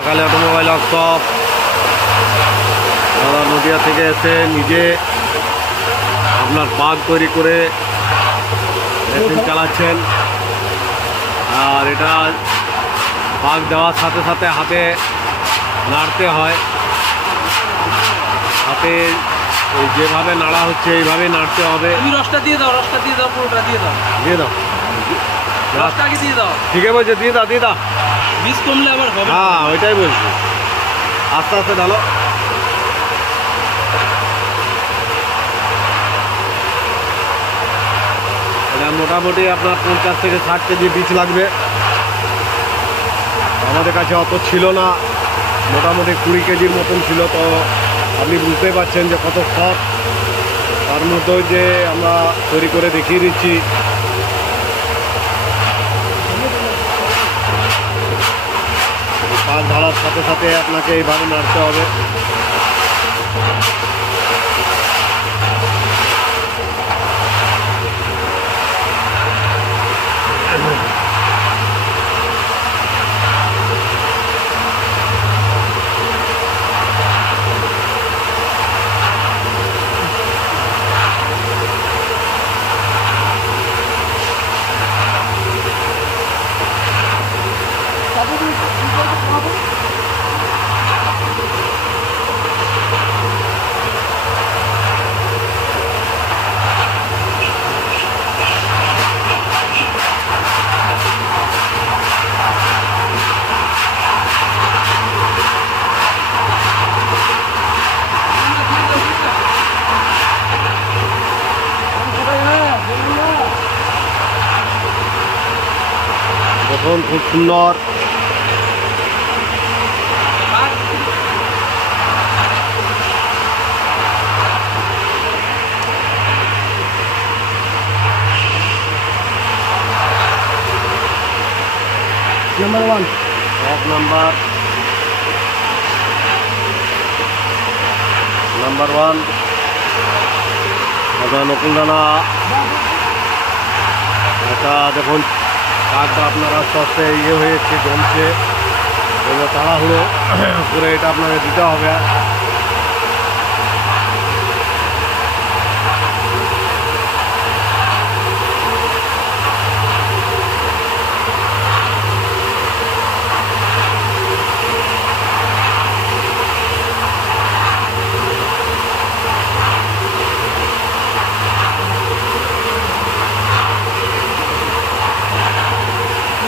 সকালে automobile workshop দাদা নদিয়া থেকে এসে নিজে আপনার পাগ তৈরি করে মেশিন চালাচ্ছেন। আর এটা পাগ দেওয়ার সাথে সাথে হাতে নাড়তে হয়। হাতে যেভাবে নাড়া হচ্ছে এইভাবেই নাড়তে হবে। রসটা দিয়ে দাও, রসটা দিয়ে দাও, পুরোটা দিয়ে দাও, দিয়ে দাও, রসটা আগে দিয়ে দাও। ঠিক আছে বলছে, দিয়ে দাও দিয়ে দাও। বীজ কমলে আবার হবে। হ্যাঁ ওইটাই বলছি, আস্তে আস্তে ঢালো। এটা মোটামুটি আপনার 50 থেকে 60 কেজি বীজ লাগবে। আমাদের কাছে অত ছিল না, মোটামুটি 20 কেজির মতন ছিল। তো আপনি বুঝতেই পারছেন যে কত শখ। তার মধ্যে যে আমরা তৈরি করে দেখিয়ে দিচ্ছি। পাক ঢালার সাথে সাথে আপনাকে এইভাবে নাড়তে হবে। দেখুন খুব সুন্দর। নাম্বার 1, এক নাম্বার 1 নকুল দানা। এটা দেখুন কাকটা আপনার আস্তে আস্তে হয়েছে, জমছে। এবার তাড়াহুড়ো করে এটা আপনাকে দিতে হবে।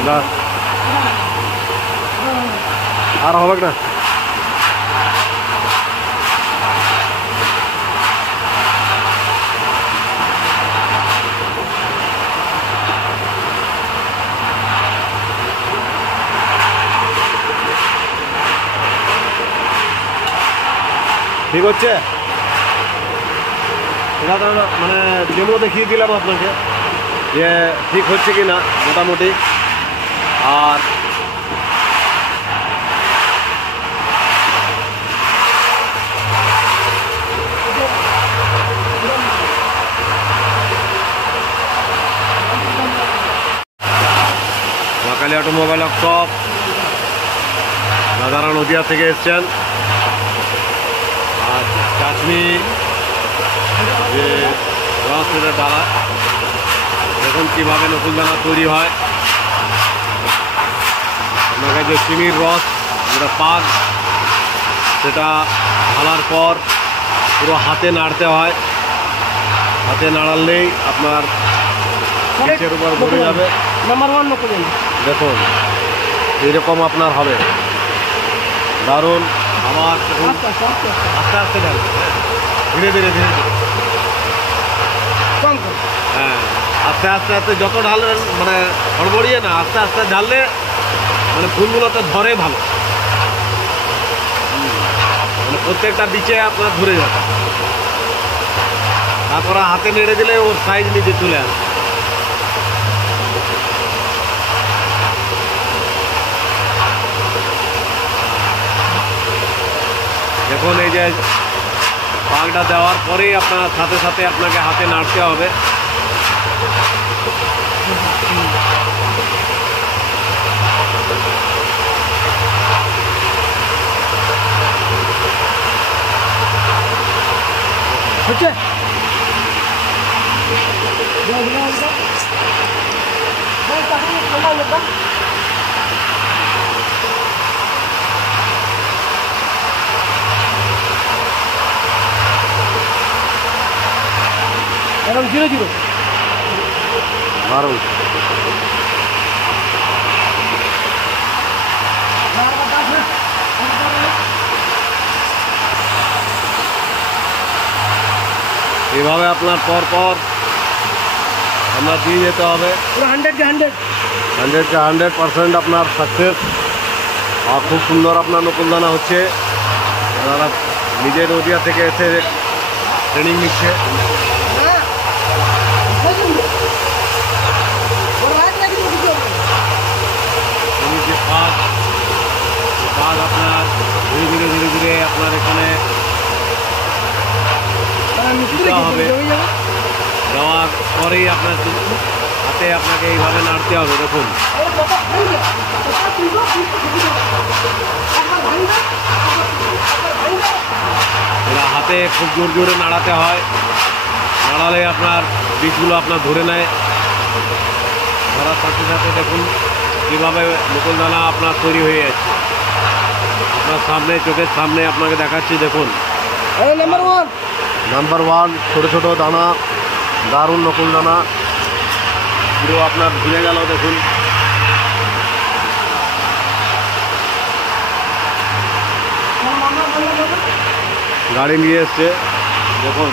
না আর হবে না। ঠিক হচ্ছে, এটা তো মানে ডেমো দেখিয়ে দিলাম আপনাকে যে ঠিক হচ্ছে কি না মোটামুটি। আর মহাকালী অটোমোবাইল ওয়ার্কশপ দাদারা নদিয়া থেকে এসছেন। আর চাটনি যে রস ডালা, দেখুন কীভাবে নতুন দানা তৈরি হয়। আপনাকে যে চিনির রস যেটা পাক, সেটা ঢালার পর পুরো হাতে নাড়তে হয়। হাতে নাড়ালেই আপনার নিচের উপর ভরে যাবে। নাম্বার 1 নকুল। দেখুন এইরকম আপনার হবে, দারুণ। আমার আস্তে আস্তে ঢালবে, ধীরে ধীরে ধীরে ধীরে। হ্যাঁ আস্তে আস্তে আস্তে যত ঢালবেন মানে হড়বড়িয়ে না, আস্তে আস্তে ঢাললে মানে ফুলগুলো তো ধরে ভালো, মানে প্রত্যেকটা বিচে আপনার ধরে যাবে। তারপরে হাতে নেড়ে দিলে ওর সাইজ নিচে চলে আসবে। দেখুন এই যে পাকটা দেওয়ার পরেই আপনার সাথে সাথে আপনাকে হাতে নাড়তে হবে। হচ্ছে এখন 0-0 দারুণ। এভাবে আপনার পর পর আমরা দিয়ে যেতে হবে। পুরো 100 100% আপনার সাকসেস। আর খুব সুন্দর আপনার নকুলদানা হচ্ছে। ওনারা নিজের নদিয়া থেকে এসে ট্রেনিং নিচ্ছে। যে পাক আপনার ধীরে ধীরে আপনার এখানে দিতে হবে। দেওয়ার পরেই আপনার হাতে আপনাকে এইভাবে নাড়তে হবে। দেখুন এটা হাতে খুব জোরে নাড়াতে হয়। নাড়ালে আপনার বীজগুলো আপনার ধরে নেয়। ধরার সাথে সাথে দেখুন কীভাবে মুকুলদানা আপনার তৈরি হয়ে যাচ্ছে। আপনার সামনে চোখের সামনে আপনাকে দেখাচ্ছি। দেখুন নাম্বার 1 ছোটো ছোটো দানা, দারুণ নকুলদানা, পুরো আপনার ঘুরে গেল। দেখুন গাড়ি নিয়ে এসছে। দেখুন